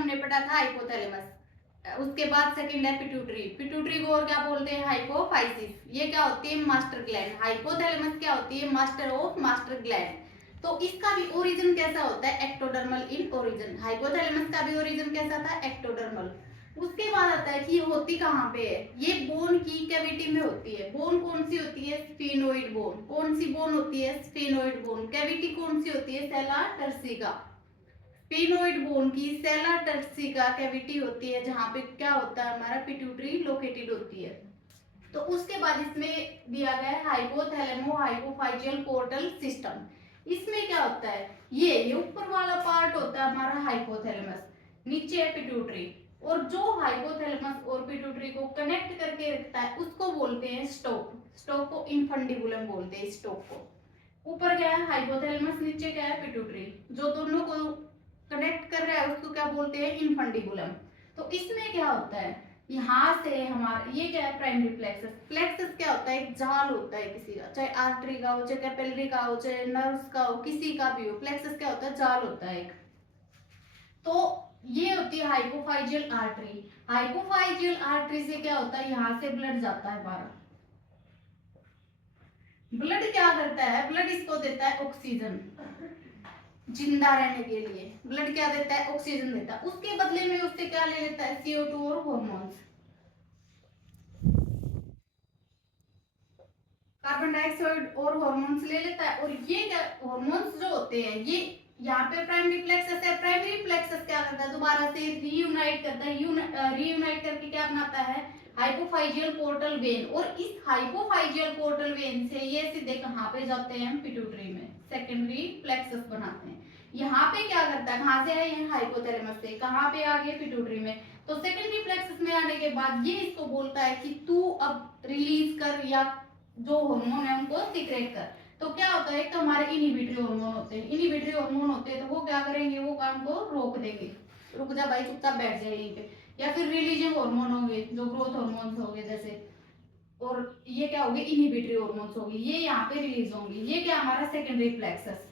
हमने पढ़ा था हाइपोथैलेमस, उसके बाद सेकंड है पिट्यूटरी। पिट्यूटरी को और क्या बोलते हैं, हाइपोफाइसिस। ये क्या होती है, मास्टर ग्लैंड। हाइपोथैलेमस क्या होती है, मास्टर ऑफ मास्टर ग्लैंड। तो इसका भी ओरिजिन कैसा होता है, एक्टोडर्मल इन ओरिजिन। हाइपोथैलेमस का भी ओरिजिन कैसा था, एक्टोडर्मल। उसके बाद आता है कि ये होती कहाँ पे है, ये बोन की कैविटी में होती है। बोन कौन सी होती है, स्फेनोइड बोन। कौन सी बोन होती है, स्फेनोइड बोन। कैविटी कौन सी होती है, सेला टर्सिका। स्फेनोइड बोन की सेला टर्सिका कैविटी होती है, जहां पे क्या होता है, हमारा पिट्यूटरी लोकेटेड होती है। तो उसके बाद इसमें दिया गया है हाइपोथैलेमो हाइपोफाइजियल पोर्टल सिस्टम। इसमें क्या होता है, ये ऊपर वाला पार्ट होता है हमारा हाइपोथैलेमस, नीचे है पिट्यूटरी। और जो हाइपोथैलेमस और पिट्यूटरी को कनेक्ट करके रखता है उसको बोलते हैं स्टोक। स्टोक को इनफंडिबुलम बोलते हैं, स्टोक को। ऊपर क्या है हाइपोथैलेमस, नीचे क्या है पिट्यूटरी। जो दोनों को कनेक्ट कर रहा है उसको क्या बोलते हैं, इनफंडिबुलम। तो इसमें क्या होता है, यहाँ से हमारा ये क्या है, प्राइमरी प्लेक्सस। प्लेक्सस क्या होता है, एक जाल होता है किसी का, चाहे आर्टरी का हो, चाहे कैपिलरी का हो, चाहे नर्व्स का हो, किसी का भी हो। प्लेक्सस क्या होता है, जाल होता है एक। तो ये होती है हाइपोफाइजियल आर्टरी। हाइपोफाइजियल आर्टरी से क्या होता है, यहाँ से ब्लड जाता है बाहर। ब्लड क्या करता है, ब्लड इसको देता है ऑक्सीजन, जिंदा रहने के लिए। ब्लड क्या देता है, ऑक्सीजन देता है। उसके बदले में उससे क्या ले लेता है, CO2 और हॉर्मोन्स, कार्बन डाइऑक्साइड और हॉर्मोन्स ले लेता है। और ये क्या हॉर्मोन्स जो होते हैं, ये यहाँ पे प्राइमरी प्लेक्सस है। प्राइमरी प्लेक्सस क्या करता है, दोबारा से रीयूनाइट करता है। रीयूनाइट करके क्या बनाता है, हाइपोफाइजियल पोर्टल वेन। और इस हाइपोफाइजियल पोर्टल वेन से ये सीधे कहाँ पे जाते हैं, पिट्यूटरी में सेकेंडरी प्लेक्सस बनाते हैं। यहाँ पे क्या करता है, कहाँ से है, ये हाइपोथैलेमस से कहाँ पे आ गए, पिट्यूटरी में। तो सेकेंडरी प्लेक्सस में आने के बाद ये इसको बोलता है कि तू अब रिलीज कर, या जो हार्मोन है उनको सीक्रेट कर। तो क्या होता है, एक तो हमारे इनहिबिटरी हार्मोन होते हैं। इनहिबिटरी हार्मोन होते हैं तो वो क्या करेंगे, वो काम को रोक देंगे, रुक जा भाई, चुपचाप बैठ जाए यहीं पे। या फिर रिलीजिंग हार्मोन होंगे, जो ग्रोथ हार्मोन्स होंगे जैसे। और ये क्या होंगे, इनहिबिटरी हार्मोन्स होंगे, ये यहाँ पे रिलीज होंगे। ये क्या हमारा सेकेंडरी प्लेक्सस।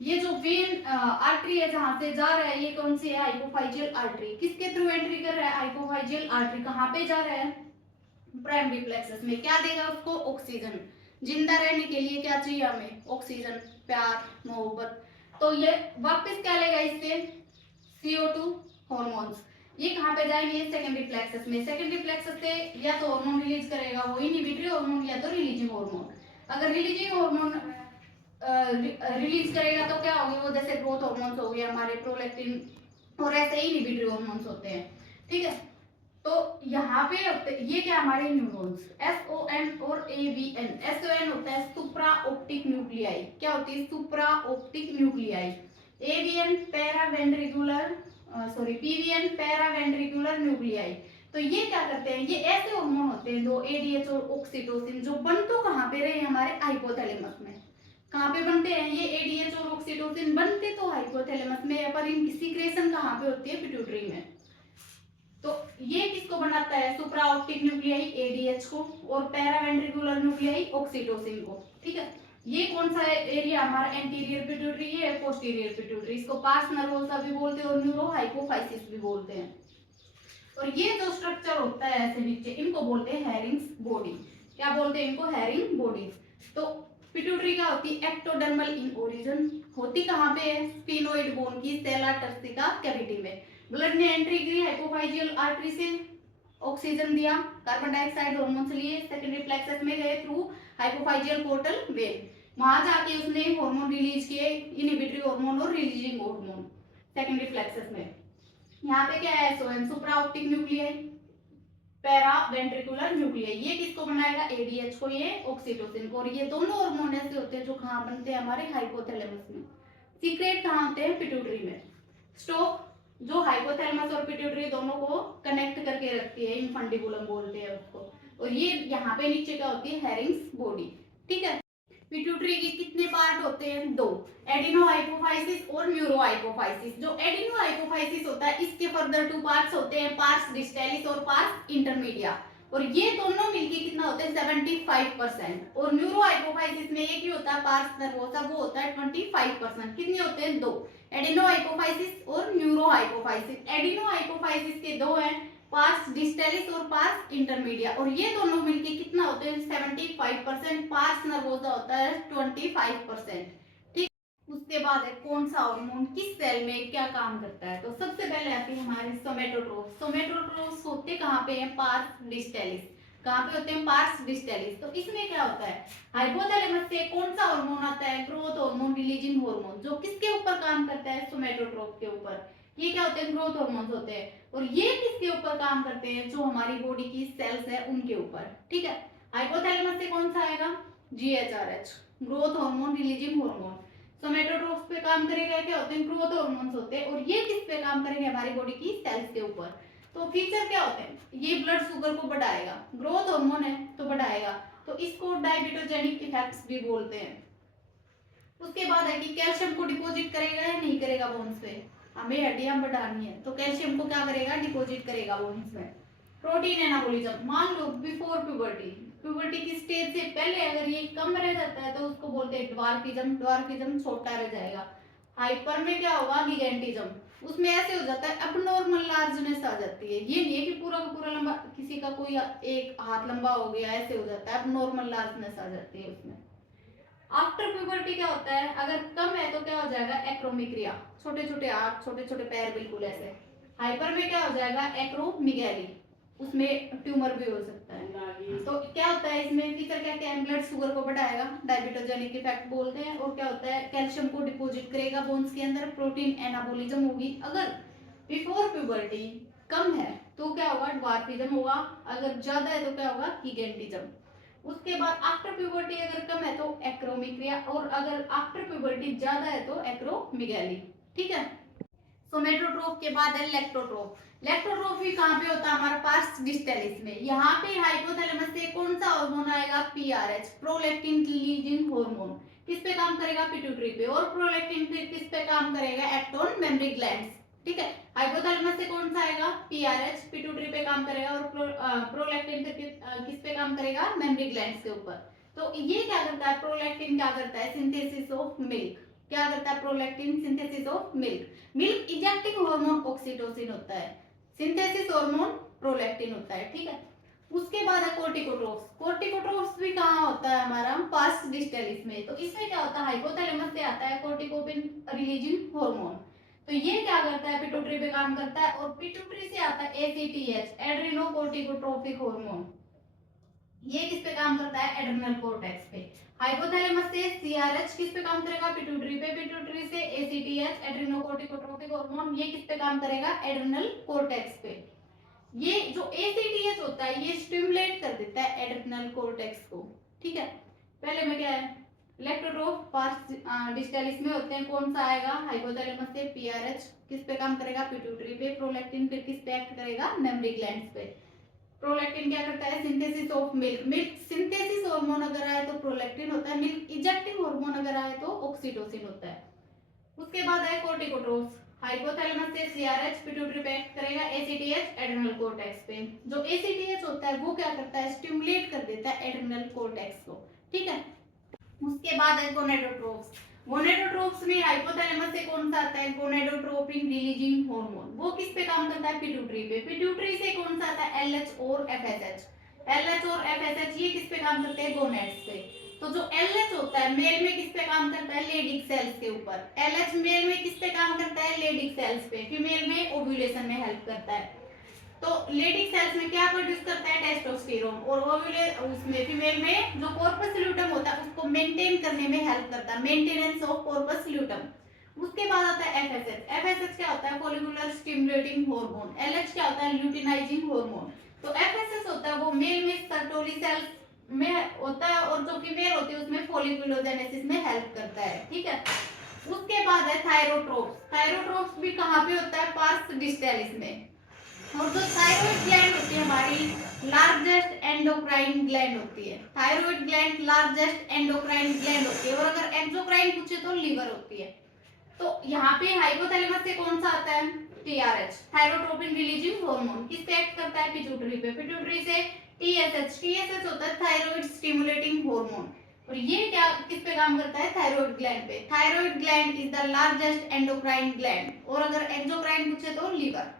ये जो वेन आर्टरी है जहां से जा रहा है, ये कौन सी है, हाइपोफाइजियल आर्टरी। किसके थ्रू एंट्री कर रहा है, हाइपोफाइजियल आर्टरी। कहाँ पे जा रहा है, प्राइमरी प्लेक्सस में। क्या देगा उसको, ऑक्सीजन। जिंदा रहने के लिए क्या चाहिए हमें, ऑक्सीजन, प्यार, मोहब्बत। तो ये वापस क्या लेगा इससे, CO2 हॉर्मोन्स। ये कहाँ पे जाएंगे, सेकेंडरी प्लेक्सस में। सेकेंडरी प्लेक्सस से या तो हार्मोन रिलीज करेगा वो इनहिबिटरी हार्मोन, या तो रिलीजिंग हार्मोन। अगर रिलीजिंग हार्मोन रिलीज करेगा तो क्या होंगे, वो जैसे ग्रोथ हार्मोन्स हो गए हमारे, प्रोलैक्टिन, और ऐसे ही इनहिबिटरी हार्मोन्स होते हैं। ठीक है। तो यहाँ पे ये क्या हमारे न्यूरॉन्स, SON और AVN। SON होता है सुप्रा ऑप्टिक न्यूक्लियाई। क्या होती है, सुप्रा optic nuclei. AVN paraventricular, sorry PVN paraventricular nuclei. तो ये क्या करते हैं, ये ऐसे हार्मोन होते हैं दो, ADH और ऑक्सीटोसिन, जो बन तो कहाँ पे रहे, हमारे हाइपोथैलेमस में। कहाँ पे बनते हैं ये ADH और ऑक्सीटोसिन, बनते तो हाइपोथैलेमस में है, पर इनकी सीक्रेशन कहाँ पे होती है, पिट्यूटरी में। तो ये किसको बनाता है, सुप्रा ऑप्टिक न्यूक्लियाई ADH को, और पैरावेंट्रिकुलर न्यूक्लियाई ऑक्सीटोसिन को। ठीक है। ये कौन सा एरिया हमारा, एंटीरियर पिट्यूटरी, ये पोस्टीरियर पिट्यूटरी। इसको पार्स नर्वोसा भी बोलते हैं और न्यूरो हाइपोफाइसिस भी बोलते हैं। और ये जो स्ट्रक्चर होता है ऐसे नीचे, इनको बोलते हैं हैरिंग्स बॉडी। क्या बोलते हैं इनको, हैरिंग बॉडीज। तो पिट्यूटरी क्या होती है, एक्टोडर्मल इन ओरिजिन। होती कहाँ पे है, स्फेनोइड बोन की सेला टर्सिका कैविटी में। ब्लड ने एंट्री की हाइपोफाइजियल आर्टरी से, ऑक्सीजन दिया, कार्बन डाइऑक्साइड हार्मोन्स लिए, सेकेंडरी प्लेक्सस में गए थ्रू हाइपोफाइजियल पोर्टल वेन। वहां जाके उसने हार्मोन रिलीज किए, इनहिबिटरी हार्मोन और रिलीजिंग हार्मोन, सेकेंडरी प्लेक्सस में। यहाँ पे क्या है, SON सुप्रा optic nuclei, para ventricular nuclei. ये किसको बनाएगा, ADH को, ये ऑक्सीटोसिन को। और ये दोनों हार्मोन ऐसे होते हैं जो कहाँ बनते हैं, हमारे हाइपोथैलेमस में। सीक्रेट कहाँ होते हैं, पिट्यूटरी में। स्टोक जो हाइपोथैलेमस और पिट्यूटरी दोनों को कनेक्ट करके रखती है, इनफंडिबुलम बोलते हैं उसको। और ये यहाँ पे नीचे क्या होती है, हैरिंग्स बॉडी। ठीक है। पिट्यूटरी के कितने पार्ट होते हैं, दो, एडिनोहाइपोफाइसिस और न्यूरोहाइपोफाइसिस। जो एडिनोहाइपोफाइसिस होता है, इसके फर्दर टू पार्ट्स होते हैं, पार्स डिस्टेलिस और पार्स इंटरमीडिया। और ये दोनों मिलके कितना होता है, 75%। और न्यूरोहाइपोफाइसिस में एक ही होता है, पार्स नर्वोसा, वो होता है 25%। कितने होते हैं, दो, एडिनो हाइपोफाइसिस और न्यूरो हाइपोफाइसिस। एडिनो हाइपोफाइसिस के दो हैं, पार्स डिस्टेलिस और पार्स इंटरमीडिया, और ये दोनों मिलके कितना होते हैं 75%, पार्स नर्वोसा होता है 25%। ठीक, उसके बाद है कौन सा हार्मोन किस सेल में क्या काम करता है। तो सबसे पहले आती है हमारे सोमेटोट्रोफ। सोमेटोट्रोफ होते कहाँ पे हैं, पार्स डिस्टेलिस। कहाँ पे होते हैं, पार्स डिस्टेलिस। तो इसमें क्या होता है, हाइपोथैलेमस से कौन सा हार्मोन आता है, ग्रोथ हार्मोन, रिलीजिंग हार्मोन, जो किसके ऊपर काम करता है, सोमेटोट्रोफ के ऊपर। ये क्या होते हैं, ग्रोथ हार्मोन्स होते हैं। और ये किसके ऊपर काम करते हैं, जो हमारी बॉडी की सेल्स है उनके ऊपर। ठीक है, हाइपोथैलेमस से कौन सा आएगा, जीएचआरएच, ग्रोथ हार्मोन, रिलीजिंग हार्मोन। सोमेटोट्रोफ पे काम करेगा, क्या होते हैं, ग्रोथ हार्मोन्स होते हैं। और ये किस पे काम करेंगे, हमारी बॉडी की सेल्स के ऊपर। तो फीचर क्या होते हैं, ये ब्लड शुगर को बढ़ाएगा, ग्रोथ हार्मोन है तो बढ़ाएगा, तो इसको डायबिटोजेनिक इफेक्ट्स भी बोलते हैं। उसके बाद है कि कैल्शियम को डिपॉजिट करेगा या नहीं करेगा बोन्स पे, हमें हड्डियां बढ़ानी है तो कैल्शियम को क्या करेगा, डिपॉजिट करेगा बोन्स में। प्रोटीन एनाबोलिज्म, मान लो बिफोर प्यूबर्टी, प्यूबर्टी की स्टेज से पहले अगर ये कम रह जाता है तो उसको बोलते हैं ड्वार्फिज्म, ड्वार्फिज्म छोटा रह जाएगा। हाइपर में क्या होगा, गिगेंटिज्म, उसमें ऐसे हो जाता है अबनॉर्मल लार्जनेस आ जाती है। ये नहीं है कि पूरा का पूरा लंबा, किसी का कोई एक हाथ लंबा हो गया, ऐसे हो जाता है, अबनॉर्मल लार्जनेस आ जाती है उसमें। आफ्टर प्यूबर्टी क्या होता है, अगर कम है तो क्या हो जाएगा, एक्रोमिक्रिया, छोटे छोटे हाथ, छोटे छोटे पैर, बिल्कुल ऐसे। हाइपर में क्या हो जाएगा, एक्रोमिगैली, उसमें ट्यूमर भी हो सकता है। तो क्या होता है इसमें फीचर, क्या क्या है, ब्लड शुगर को बढ़ाएगा, डायबिटोजेनिक इफेक्ट बोलते हैं। और क्या होता है, कैल्शियम को डिपॉजिट करेगा बोन्स के अंदर, प्रोटीन एनाबोलिज्म होगी। अगर बिफोर प्यूबर्टी कम है तो क्या होगा, ड्वार्फिज्म होगा, अगर ज्यादा है तो क्या होगा, गिगेंटिज्म। उसके बाद आफ्टर प्यूबर्टी अगर कम है तो एक्रोमिक्रिया, और अगर आफ्टर प्यूबर्टी ज्यादा है तो एक्रोमिगैली। ठीक है, सोमेटोट्रोफ के बाद है लैक्टोट्रोफ। लैक्टोट्रोफ भी कहाँ पे होता है, हमारे पास डिस्टेलिस में। यहाँ पे हाइपोथैलेमस से कौन सा हार्मोन आएगा, पीआरएच, प्रोलैक्टिन रिलीजिंग हार्मोन, किस पे काम करेगा, पिट्यूटरी पे। और प्रोलैक्टिन फिर किस पे काम करेगा, एक्टोन मेमरी ग्लैंड्स। ठीक है, हाइपोथैलेमस से कौन सा आएगा, पीआरएच, पिट्यूटरी पे काम करेगा। और प्रोलैक्टिन किस पे काम करेगा, मेमरी ग्लैंड्स के ऊपर। तो ये क्या करता है, प्रोलैक्टिन क्या करता है, सिंथेसिस ऑफ मिल्क। क्या करता है, prolactin synthesis of milk. Milk ejecting hormone oxytocin होता है, सिंथेसिस हार्मोन प्रोलैक्टिन होता है। ठीक है, उसके बाद है कोर्टिकोट्रोफ्स। कोर्टिकोट्रोफ्स भी कहाँ होता है, हमारा पार्स डिस्टेलिस में। तो इसमें क्या होता है, हाइपोथैलेमस से आता है कोर्टिकोपिन रिलीजिंग हार्मोन। तो ये क्या करता है, पिट्यूटरी पे काम करता है। और पिट्यूटरी से आता है एसीटीएच, एड्रेनोकोर्टिकोट्रोफिक हार्मोन। ये किस पे काम करता है, एड्रेनल कोर्टेक्स पे। हाइपोथैलेमस से सीआरएच किस पे काम करेगा, पिट्यूटरी पे। पिट्यूटरी से एसीटीएच, एड्रेनोकोर्टिकोट्रोफिक हार्मोन, ये किस पे काम करेगा, एड्रेनल कोर्टेक्स पे। ये जो एसीटीएच होता है ये स्टिमुलेट कर देता है एड्रेनल कोर्टेक्स को। ठीक है, पहले में क्या है, इलेक्ट्रोट्रोफ पार्स डिस्टेलिस में होते हैं, कौन सा आएगा, हाइपोथैलेमस से पीआरएच किस पे काम करेगा, पिट्यूटरी पे। प्रोलैक्टिन फिर किस पे एक्ट करेगा, मेमरी ग्लैंड्स पे। प्रोलैक्टिन क्या करता है, synthesis of milk. Milk synthesis hormone अगर आए तो प्रोलैक्टिन होता है, मिल्क इजेक्टिंग हार्मोन अगर आए तो ऑक्सीटोसिन होता है। उसके बाद है कोर्टिकोट्रोफ्स। हाइपोथैलेमस से सीआरएच, पिट्यूटरी पे एक्ट करेगा, एसीटीएच एड्रेनल कोर्टेक्स पे। जो एसीटीएच होता है वो क्या करता है, स्टिमुलेट कर देता है एड्रेनल कोर्टेक्स को। ठीक है, उसके बाद है गोनेडोट्रोफ्स। गोनेडोट्रोफ्स में हाइपोथैलेमस से कौन सा आता है, गोनेडोट्रोपिन रिलीजिंग हार्मोन। वो किस पे काम करता है, पिट्यूटरी पे। पिट्यूटरी से कौन सा आता है, एलएच और एफएसएच। एलएच और एफएसएच ये किस पे काम करते हैं, गोनेड्स पे। तो जो एलएच होता है मेल में किस पे काम करता है, लेडिक सेल्स के ऊपर। एलएच मेल में किस पे काम करता है, लेडिक सेल्स पे। फीमेल में ओव्यूलेशन में हेल्प करता है। तो लेडिक सेल्स में क्या प्रोड्यूस करता है, टेस्टोस्टेरोन। और उसमें फीमेल में जो कॉर्पस ल्यूटम होता है उसको मेंटेन करने में हेल्प करता है, मेंटेनेंस ऑफ कॉर्पस ल्यूटम। उसके बाद आता है एफएसएच। एफएसएच क्या होता है, फॉलिकुलर स्टिमुलेटिंग हार्मोन। एलएच क्या होता है, ल्यूटिनाइजिंग हार्मोन। तो एफएसएच होता है वो मेल में सर्टोली सेल्स में होता है, और जो फीमेल होती है उसमें फॉलिकुलोजेनेसिस में हेल्प करता है। ठीक है, उसके बाद है थायरोट्रोप्स। थायरोट्रोप्स भी कहाँ पे होता है, पार्स डिस्टेलिस में। और जो थायराइड ग्लैंड होती है हमारी लार्जेस्ट एंडोक्राइन ग्लैंड होती है। Thyroid gland largest endocrine gland होती है। और अगर एक्सोक्राइन पूछे तो लीवर होती है। तो यहाँ पे हाइपोथैलेमस से कौन सा आता है, टीआरएच, थायरोट्रोपिन रिलीजिंग हार्मोन। किस पे एक्ट करता है, पिट्यूटरी पे। पिट्यूटरी से टीएसएच। टीएसएच होता है थायराइड स्टिमुलेटिंग हार्मोन। और ये क्या किस पे काम करता है, थायराइड ग्लैंड पे। Thyroid gland is the largest endocrine gland, और अगर एक्सोक्राइन पूछे तो लीवर।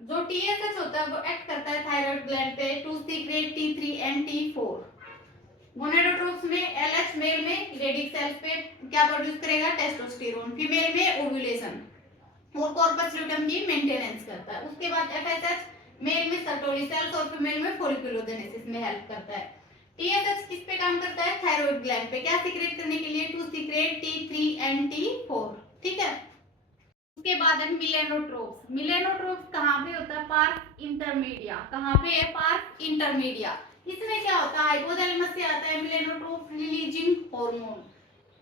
जो टीएसएच होता है वो एक्ट करता है थायराइड ग्लैंड पे to secrete T3 and T4। Gonadotrophs में एलएच मेल में लेडिक सेल्स पे क्या प्रोड्यूस करेगा, टेस्टोस्टेरोन, फीमेल में ओव्यूलेशन और कॉर्पस ल्यूटेम की मेंटेनेंस करता है। उसके बाद एफएसएच मेल में सर्टोली सेल्स और फीमेल में फोलिकुलोजेनेसिस में हेल्प करता है। टीएसएच किस पे काम करता है, थायराइड ग्लैंड पे, क्या सीक्रेट करने के लिए, to secrete T3 and T4। ठीक है। उसके बाद है मिलेनोट्रोप्स। मिलेनोट्रोप्स कहाँ पे होता है, पार्क इंटरमीडिया। कहाँ पे है, पार्क इंटरमीडिया। इसमें क्या होता है, हाइपोथैलेमस से आता है मिलेनोट्रोप रिलीजिंग हार्मोन,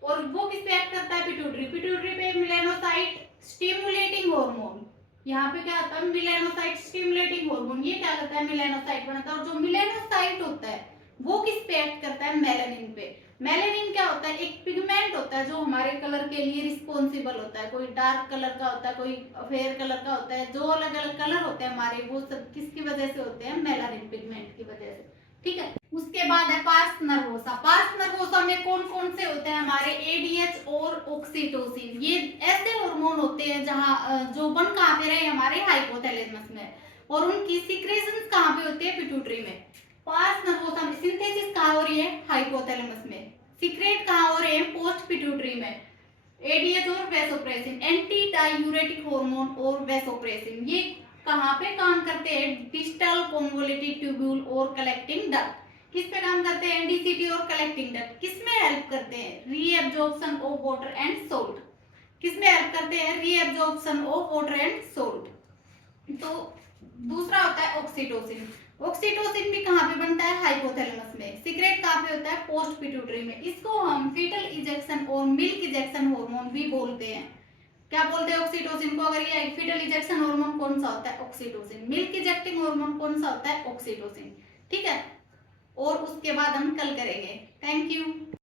और वो किस पे एक्ट करता है, पिट्यूटरी। पिट्यूटरी पे मिलेनोसाइट स्टिमुलेटिंग हार्मोन। यहाँ पे क्या होता है, मिलेनोसाइट स्टिमुलेटिंग हार्मोन, ये क्या करता है, मिलेनोसाइट बनाता है। और जो मिलेनोसाइट होता है वो किस पे एक्ट करता है, मेलानिन पे। मेलानिन क्या होता है, एक पिगमेंट होता है जो हमारे कलर के लिए रिस्पॉन्सिबल होता है। कोई डार्क कलर का होता है, कोई फेयर कलर का होता है। जो अलग अलग कलर होते हैं हमारे, वो सब किसकी वजह से होते हैं, मेलानिन पिगमेंट की वजह से। ठीक है। उसके बाद है पार्स नर्वोसा। पार्स नर्वोसा में कौन कौन से होते हैं हमारे, एडीएच और ऑक्सीटोसिन। ये ऐसे हार्मोन होते हैं जहां जो बन कहाँ पे रहे, हमारे हाइपोथैलेमस में, और उनकी सिक्रेशंस कहाँ पे होती है, पिट्यूटरी में। पार्स नर्वोसा में सिंथेसिस कहाँ हो रही है, हाइपोथैलेमस में। सीक्रेट कहाँ हो रहे हैं, पोस्ट पिट्यूटरी में। एडीएच और वेसोप्रेसिन, एंटी डायूरेटिक हार्मोन और वेसोप्रेसिन, ये कहाँ पे काम करते हैं, डिस्टल कन्वोल्यूटेड ट्यूब्यूल और कलेक्टिंग डक्ट। किस पे काम करते हैं, डीसीटी और कलेक्टिंग डक्ट। किसमें हेल्प करते हैं, reabsorption of water and salt. किसमें हेल्प करते हैं, reabsorption of water and salt. तो दूसरा होता है ऑक्सीटोसिन। ऑक्सीटोसिन भी कहाँ पे बनता है, हाइपोथैलेमस में। सीक्रेट कहाँ पे होता है, पोस्ट पिट्यूटरी में। इसको हम फीटल इजेक्शन और मिल्क इजेक्शन हार्मोन भी बोलते हैं। क्या बोलते हैं ऑक्सीटोसिन को, अगर ये फीटल इजेक्शन हार्मोन कौन सा होता है, ऑक्सीटोसिन। मिल्क इजेक्टिंग हार्मोन कौन सा होता है, ऑक्सीटोसिन। ठीक है। और उसके बाद हम कल करेंगे। Thank you.